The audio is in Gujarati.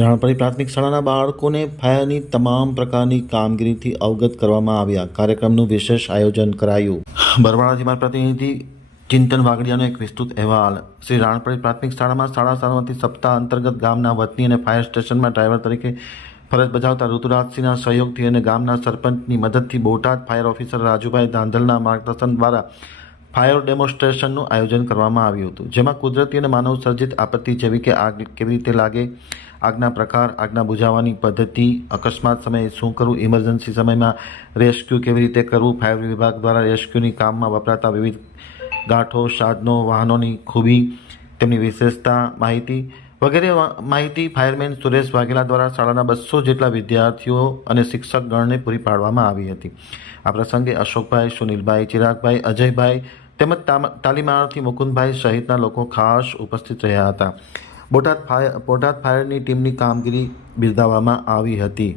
રાણપરી પ્રાથમિક શાળાના બાળકોને ફાયરની તમામ પ્રકારની કામગીરીથી અવગત કરવામાં આવ્યા. કાર્યક્રમનું વિશેષ આયોજન કરાયું. બરવાળા મારા પ્રતિનિધિ ચિંતન વાગડિયાનો એક વિસ્તૃત અહેવાલ. શ્રી રાણપરી પ્રાથમિક શાળામાં શાળા સલામતી સપ્તાહ અંતર્ગત ગામના વતની અને ફાયર સ્ટેશનમાં ડ્રાઈવર તરીકે ફરજ બજાવતા ઋતુરાજસિંહના સહયોગથી અને ગામના સરપંચની મદદથી બોટાદ ફાયર ઓફિસર રાજુભાઈ ધાંધલના માર્ગદર્શન દ્વારા ફાયર ડેમોન્સ્ટ્રેશનનું આયોજન કરવામાં આવ્યું હતું. જેમાં કુદરતી અને માનવ સર્જિત આપત્તિ જેવી કે આગ કેવી રીતે લાગે આગના પ્રકાર આગના બુઝાવવાની પદ્ધતિ, અકસ્માત સમયે શું કરવું ઇમરજન્સી સમયમાં રેસ્ક્યુ કેવી રીતે કરવું ફાયર વિભાગ દ્વારા રેસ્ક્યુની કામમાં વપરાતા વિવિધ ગાંઠો, સાધનો, વાહનોની ખૂબી, તેમની વિશેષતા, માહિતી વગેરે માહિતી ફાયરમેન સુરેશ વાઘેલા દ્વારા શાળાના બસો જેટલા વિદ્યાર્થીઓ અને શિક્ષકગણને પૂરી પાડવામાં આવી હતી. આ પ્રસંગે અશોકભાઈ, સુનિલભાઈ, ચિરાગભાઈ, અજયભાઈ તેમજ તામ- તાલીમાર્થી મુકુંદભાઈ સહિતના લોકો ખાસ ઉપસ્થિત રહ્યા હતા. બોટાદ ફાયર બોટાદ ફાયરની ટીમની કામગીરી બિરદાવવામાં આવી હતી.